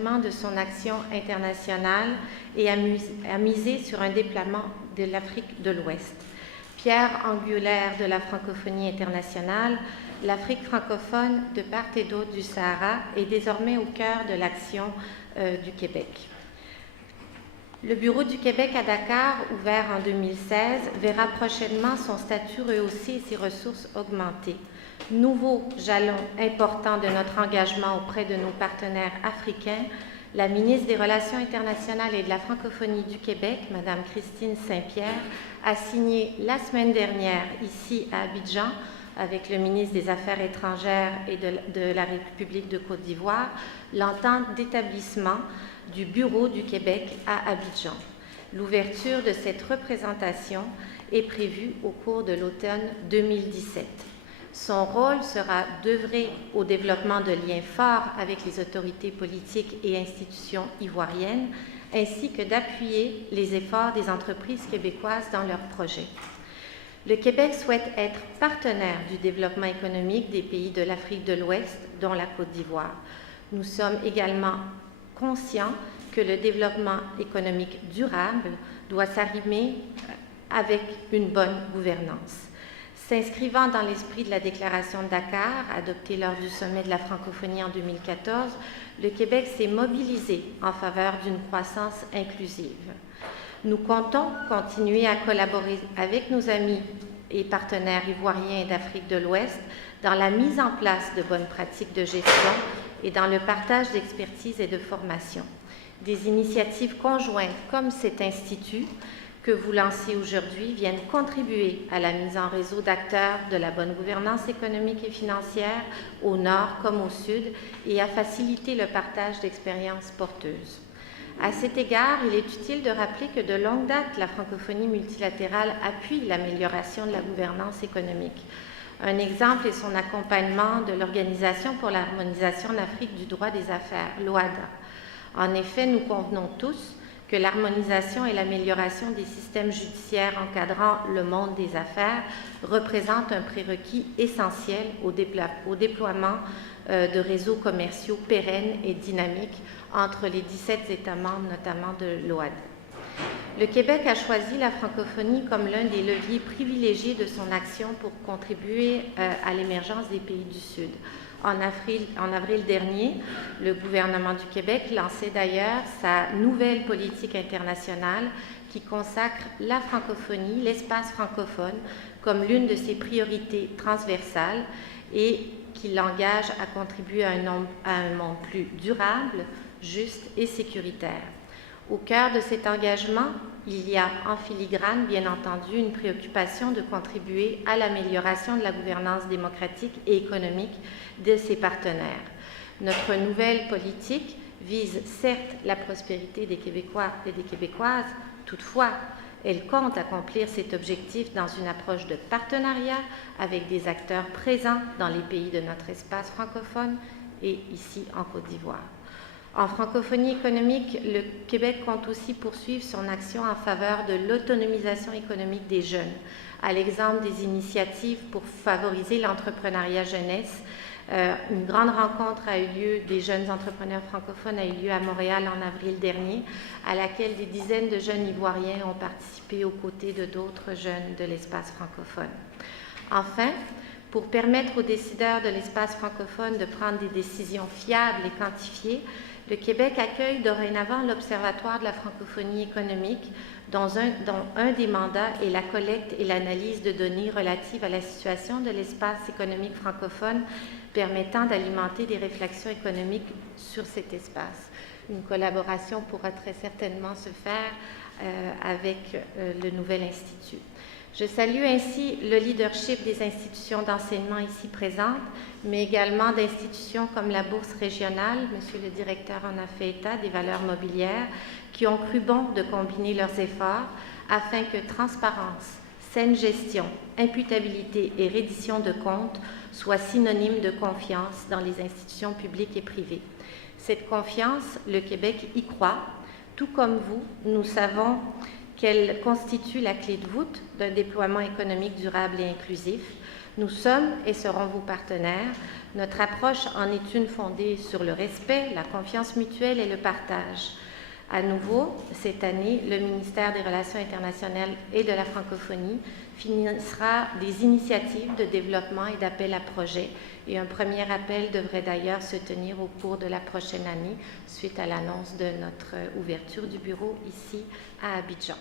concrètement de son action internationale et a misé sur un déploiement de l'Afrique de l'Ouest. Pierre angulaire de la francophonie internationale, l'Afrique francophone, de part et d'autre du Sahara, est désormais au cœur de l'action du Québec. Le Bureau du Québec à Dakar, ouvert en 2016, verra prochainement son statut rehaussé et ses ressources augmentées. Nouveau jalon important de notre engagement auprès de nos partenaires africains, la ministre des Relations internationales et de la francophonie du Québec, Mme Christine Saint-Pierre, a signé la semaine dernière, ici à Abidjan, avec le ministre des Affaires étrangères et de la République de Côte d'Ivoire, l'entente d'établissement du Bureau du Québec à Abidjan. L'ouverture de cette représentation est prévue au cours de l'automne 2017. Son rôle sera d'œuvrer au développement de liens forts avec les autorités politiques et institutions ivoiriennes, ainsi que d'appuyer les efforts des entreprises québécoises dans leurs projets. Le Québec souhaite être partenaire du développement économique des pays de l'Afrique de l'Ouest, dont la Côte d'Ivoire. Nous sommes également conscients que le développement économique durable doit s'arrimer avec une bonne gouvernance. S'inscrivant dans l'esprit de la déclaration de Dakar, adoptée lors du sommet de la francophonie en 2014, le Québec s'est mobilisé en faveur d'une croissance inclusive. Nous comptons continuer à collaborer avec nos amis et partenaires ivoiriens et d'Afrique de l'Ouest dans la mise en place de bonnes pratiques de gestion et dans le partage d'expertise et de formation. Des initiatives conjointes comme cet institut que vous lancez aujourd'hui viennent contribuer à la mise en réseau d'acteurs de la bonne gouvernance économique et financière au nord comme au sud et à faciliter le partage d'expériences porteuses. À cet égard, il est utile de rappeler que de longue date, la francophonie multilatérale appuie l'amélioration de la gouvernance économique. Un exemple est son accompagnement de l'Organisation pour l'harmonisation en Afrique du droit des affaires, l'OHADA. En effet, nous convenons tous que l'harmonisation et l'amélioration des systèmes judiciaires encadrant le monde des affaires représentent un prérequis essentiel au déploiement de réseaux commerciaux pérennes et dynamiques entre les 17 États membres, notamment de l'OHADA. Le Québec a choisi la francophonie comme l'un des leviers privilégiés de son action pour contribuer à l'émergence des pays du Sud. En avril dernier, le gouvernement du Québec lançait d'ailleurs sa nouvelle politique internationale qui consacre la francophonie, l'espace francophone, comme l'une de ses priorités transversales et qui l'engage à contribuer à un monde plus durable, juste et sécuritaire. Au cœur de cet engagement, il y a en filigrane, bien entendu, une préoccupation de contribuer à l'amélioration de la gouvernance démocratique et économique de ses partenaires. Notre nouvelle politique vise certes la prospérité des Québécois et des Québécoises, toutefois, elle compte accomplir cet objectif dans une approche de partenariat avec des acteurs présents dans les pays de notre espace francophone et ici en Côte d'Ivoire. En francophonie économique, le Québec compte aussi poursuivre son action en faveur de l'autonomisation économique des jeunes, à l'exemple des initiatives pour favoriser l'entrepreneuriat jeunesse. Une grande rencontre a eu lieu des jeunes entrepreneurs francophones a eu lieu à Montréal en avril dernier, à laquelle des dizaines de jeunes Ivoiriens ont participé aux côtés de d'autres jeunes de l'espace francophone. Enfin, pour permettre aux décideurs de l'espace francophone de prendre des décisions fiables et quantifiées, le Québec accueille dorénavant l'Observatoire de la francophonie économique, dont un des mandats est la collecte et l'analyse de données relatives à la situation de l'espace économique francophone, permettant d'alimenter des réflexions économiques sur cet espace. Une collaboration pourra très certainement se faire avec le nouvel institut. Je salue ainsi le leadership des institutions d'enseignement ici présentes, mais également d'institutions comme la Bourse régionale, Monsieur le directeur en a fait état, des valeurs mobilières, qui ont cru bon de combiner leurs efforts afin que transparence, saine gestion, imputabilité et reddition de comptes soient synonymes de confiance dans les institutions publiques et privées. Cette confiance, le Québec y croit, tout comme vous, nous savons qu'elle constitue la clé de voûte d'un déploiement économique durable et inclusif. Nous sommes et serons vos partenaires. Notre approche en est une fondée sur le respect, la confiance mutuelle et le partage. À nouveau, cette année, le ministère des Relations internationales et de la francophonie financera des initiatives de développement et d'appel à projets. Et un premier appel devrait d'ailleurs se tenir au cours de la prochaine année, suite à l'annonce de notre ouverture du bureau ici à Abidjan.